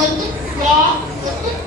Muito